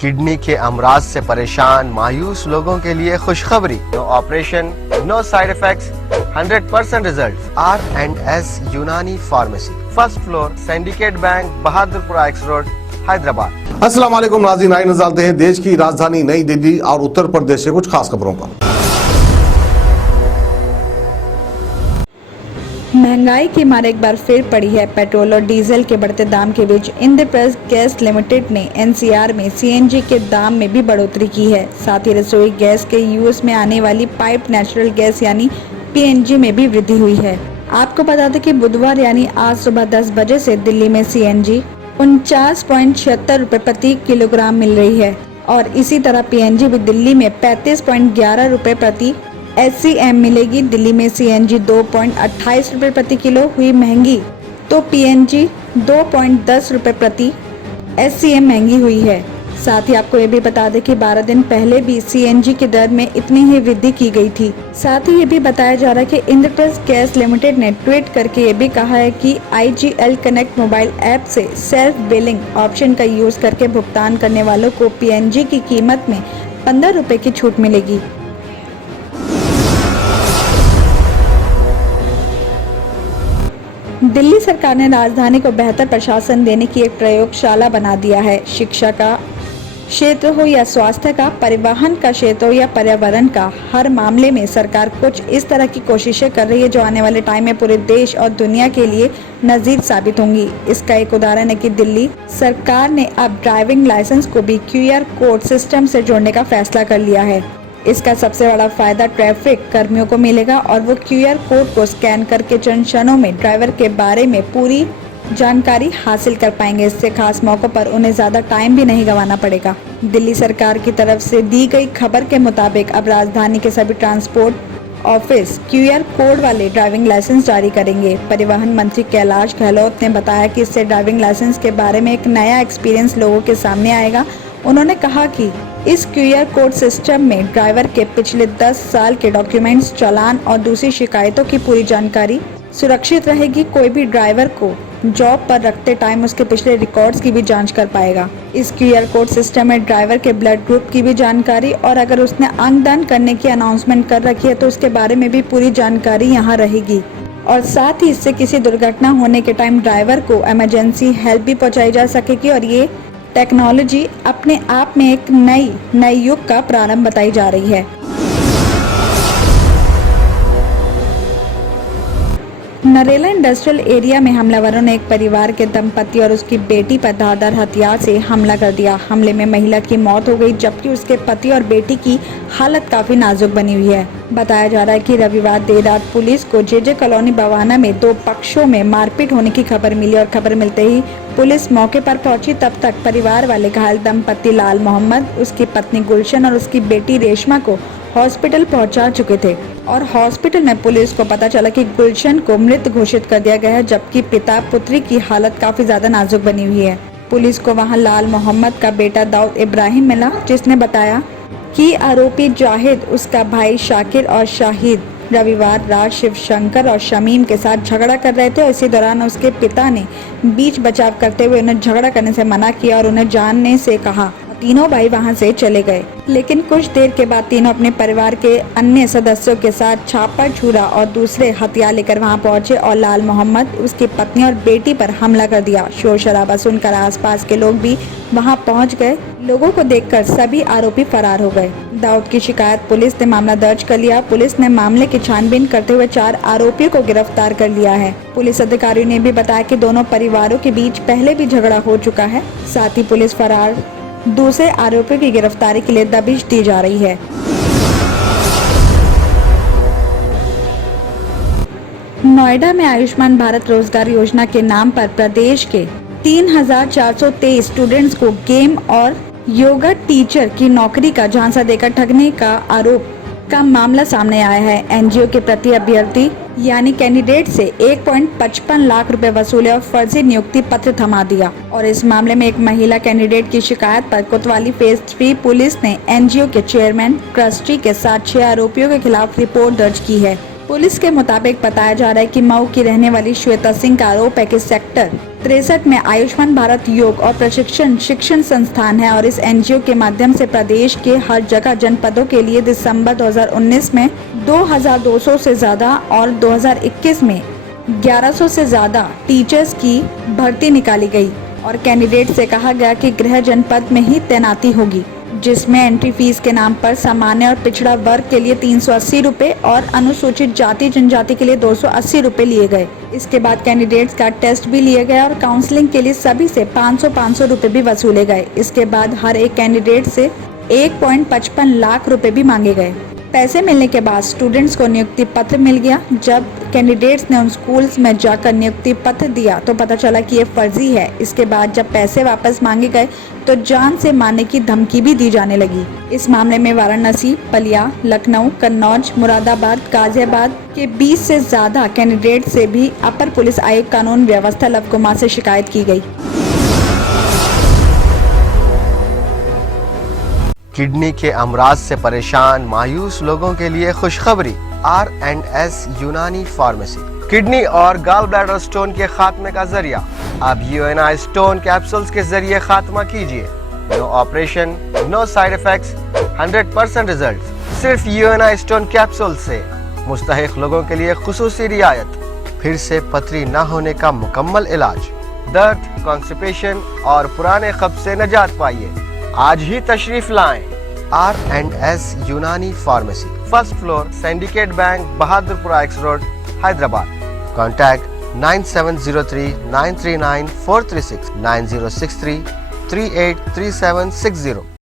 Kidney के अमराज से परेशान मायूस लोगों के लिए खुशखबरी। No operation, no side effects, 100% result. R&S Unani pharmacy, first floor, syndicate bank, Bahadurpura X road, Hyderabad. अस्सलाम वालेकुम नाज़रीन, आइए नजर डालते हैं देश की राजधानी नई दिल्ली और उत्तर प्रदेश से कुछ खास खबरों पर। महंगाई की मार एक बार फिर पड़ी है। पेट्रोल और डीजल के बढ़ते दाम के बीच इंद्रप्रस्थ गैस लिमिटेड ने एनसीआर में सीएनजी के दाम में भी बढ़ोतरी की है। साथ ही रसोई गैस के यूज में आने वाली पाइप नेचुरल गैस यानी पीएनजी में भी वृद्धि हुई है। आपको बता दें कि बुधवार यानी आज सुबह 10 बजे से दिल्ली में सीएनजी 49.76 रुपए प्रति किलोग्राम मिल रही है और इसी तरह पीएनजी भी दिल्ली में 35.11 रुपए प्रति SCM मिलेगी। दिल्ली में सीएनजी 2.28 रुपए प्रति किलो हुई महंगी तो पीएनजी 2.10 रुपए प्रति SCM महंगी हुई है। साथ ही आपको ये भी बता दें कि 12 दिन पहले भी सीएनजी की दर में इतनी ही वृद्धि की गई थी। साथ ही ये भी बताया जा रहा है कि इंद्रप्रस्थ गैस लिमिटेड ने ट्वीट करके ये भी कहा है कि IGL कनेक्ट मोबाइल ऐप से सेल्फ बिलिंग ऑप्शन का यूज करके भुगतान करने वालों को पीएनजी की कीमत में 15 रुपए की छूट मिलेगी। दिल्ली सरकार ने राजधानी को बेहतर प्रशासन देने की एक प्रयोगशाला बना दिया है। शिक्षा का क्षेत्र हो या स्वास्थ्य का, परिवहन का क्षेत्र हो या पर्यावरण का, हर मामले में सरकार कुछ इस तरह की कोशिशें कर रही है जो आने वाले टाइम में पूरे देश और दुनिया के लिए नजीर साबित होंगी। इसका एक उदाहरण है कि दिल्ली सरकार ने अब ड्राइविंग लाइसेंस को भी QR कोड सिस्टम से जोड़ने का फैसला कर लिया है। इसका सबसे बड़ा फायदा ट्रैफिक कर्मियों को मिलेगा और वो QR कोड को स्कैन करके चंद क्षणों में ड्राइवर के बारे में पूरी जानकारी हासिल कर पाएंगे। इससे खास मौकों पर उन्हें ज्यादा टाइम भी नहीं गंवाना पड़ेगा। दिल्ली सरकार की तरफ से दी गई खबर के मुताबिक अब राजधानी के सभी ट्रांसपोर्ट ऑफिस QR कोड वाले ड्राइविंग लाइसेंस जारी करेंगे। परिवहन मंत्री कैलाश गहलोत ने बताया कि इससे ड्राइविंग लाइसेंस के बारे में एक नया एक्सपीरियंस लोगों के सामने आएगा। उन्होंने कहा कि इस QR कोड सिस्टम में ड्राइवर के पिछले 10 साल के डॉक्यूमेंट्स, चालान और दूसरी शिकायतों की पूरी जानकारी सुरक्षित रहेगी। कोई भी ड्राइवर को जॉब पर रखते टाइम उसके पिछले रिकॉर्ड्स की भी जांच कर पाएगा। इस QR कोड सिस्टम में ड्राइवर के ब्लड ग्रुप की भी जानकारी और अगर उसने अंगदान करने की अनाउंसमेंट कर रखी है तो उसके बारे में भी पूरी जानकारी यहाँ रहेगी। और साथ ही इससे किसी दुर्घटना होने के टाइम ड्राइवर को इमरजेंसी हेल्प भी पहुँचाई जा सकेगी और ये टेक्नोलॉजी अपने आप में एक नई युग का प्रारंभ बताई जा रही है। नरेला इंडस्ट्रियल एरिया में हमलावरों ने एक परिवार के दंपति और उसकी बेटी पर धारदार हथियार से हमला कर दिया। हमले में महिला की मौत हो गई जबकि उसके पति और बेटी की हालत काफी नाजुक बनी हुई है। बताया जा रहा है कि रविवार देर रात पुलिस को JJ कॉलोनी बवाना में दो पक्षों में मारपीट होने की खबर मिली और खबर मिलते ही पुलिस मौके पर पहुंची। तब तक परिवार वाले घायल दंपति लाल मोहम्मद, उसकी पत्नी गुलशन और उसकी बेटी रेशमा को हॉस्पिटल पहुंचा चुके थे और हॉस्पिटल में पुलिस को पता चला कि गुलशन को मृत घोषित कर दिया गया है जबकि पिता पुत्री की हालत काफी ज्यादा नाजुक बनी हुई है। पुलिस को वहां लाल मोहम्मद का बेटा दाऊद इब्राहिम मिला जिसने बताया कि आरोपी जाहिद, उसका भाई शाकिर और शाहिद रविवार रात शिव शंकर और शमीम के साथ झगड़ा कर रहे थे और इसी दौरान उसके पिता ने बीच बचाव करते हुए उन्हें झगड़ा करने से मना किया और उन्हें जानने से कहा। तीनों भाई वहां से चले गए लेकिन कुछ देर के बाद तीनों अपने परिवार के अन्य सदस्यों के साथ छापा छुरा और दूसरे हथियार लेकर वहां पहुंचे और लाल मोहम्मद, उसकी पत्नी और बेटी पर हमला कर दिया। शोर शराबा सुनकर आसपास के लोग भी वहां पहुंच गए। लोगों को देखकर सभी आरोपी फरार हो गए। दाऊद की शिकायत पुलिस ने मामला दर्ज कर लिया। पुलिस ने मामले की छानबीन करते हुए 4 आरोपियों को गिरफ्तार कर लिया है। पुलिस अधिकारियों ने भी बताया कि दोनों परिवारों के बीच पहले भी झगड़ा हो चुका है। साथ ही पुलिस फरार दूसरे आरोपियों की गिरफ्तारी के लिए दबिश दी जा रही है। नोएडा में आयुष्मान भारत रोजगार योजना के नाम पर प्रदेश के 3,423 स्टूडेंट्स को गेम और योगा टीचर की नौकरी का झांसा देकर ठगने का आरोप का मामला सामने आया है। एनजीओ के प्रति अभ्यर्थी यानी कैंडिडेट से 1.55 लाख रुपए वसूले और फर्जी नियुक्ति पत्र थमा दिया और इस मामले में एक महिला कैंडिडेट की शिकायत पर कोतवाली फेज 3 पुलिस ने एनजीओ के चेयरमैन ट्रस्टी के साथ 6 आरोपियों के खिलाफ रिपोर्ट दर्ज की है। पुलिस के मुताबिक बताया जा रहा है कि मऊ की रहने वाली श्वेता सिंह का आरोप है कि सेक्टर 63 में आयुष्मान भारत योग और प्रशिक्षण शिक्षण संस्थान है और इस एनजीओ के माध्यम से प्रदेश के हर जगह जनपदों के लिए दिसंबर 2019 में 2200 से ज्यादा और 2021 में 1100 से ज्यादा टीचर्स की भर्ती निकाली गई और कैंडिडेट से कहा गया कि गृह जनपद में ही तैनाती होगी, जिसमें एंट्री फीस के नाम पर सामान्य और पिछड़ा वर्ग के लिए 380 रुपए और अनुसूचित जाति जनजाति के लिए 280 रुपए लिए गए। इसके बाद कैंडिडेट्स का टेस्ट भी लिए गए और काउंसलिंग के लिए सभी से 500 रुपए भी वसूले गए। इसके बाद हर एक कैंडिडेट से 1.55 लाख रुपए भी मांगे गए। पैसे मिलने के बाद स्टूडेंट्स को नियुक्ति पत्र मिल गया। जब कैंडिडेट्स ने उन स्कूल्स में जाकर नियुक्ति पत्र दिया तो पता चला कि ये फर्जी है। इसके बाद जब पैसे वापस मांगे गए तो जान से मारने की धमकी भी दी जाने लगी। इस मामले में वाराणसी, बलिया, लखनऊ, कन्नौज, मुरादाबाद, गाजियाबाद के 20 से ज्यादा कैंडिडेट से भी अपर पुलिस आयुक्त कानून व्यवस्था लव कुमार से शिकायत की गई। किडनी के अमराज से परेशान मायूस लोगों के लिए खुशखबरी। R&S यूनानी फार्मेसी किडनी और गॉल ब्लैडर स्टोन के खात्मे का जरिया। अब UNI स्टोन कैप्सूल्स के जरिए खात्मा कीजिए। No operation, no side effects, 100% result. सिर्फ UNI स्टोन कैप्सूल से मुस्तहिक लोगों के लिए खुसूसी रियायत। फिर से पथरी न होने का मुकम्मल इलाज। दर्द, कॉन्स्टिपेशन और पुराने कब्ज से निजात पाइए। आज ही तशरीफ लाएं। R&S Unani pharmacy, first floor, syndicate bank, Bahadurpura X road, Hyderabad. Contact 9703 939 436 9063 383760।